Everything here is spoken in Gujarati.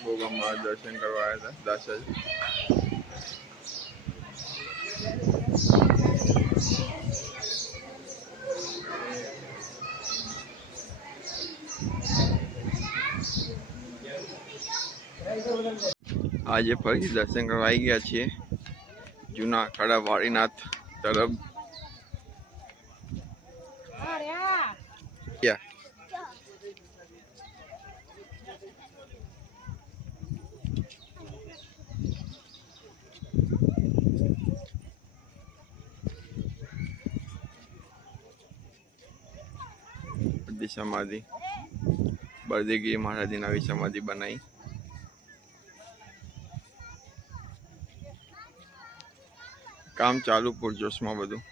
ગોગામાં દર્શન કરવા આવ્યા હતા દાસજ આજે ફરી દર્શન કરવા આવી ગયા છીએ જૂના અખાડા વાળીનાથ તરફ. ગયા. બધી સમાધિ. બળદેવગીરી મહારાજની નવી સમાધિ બનાવી કામ ચાલુ પૂરજોશમાં બધું.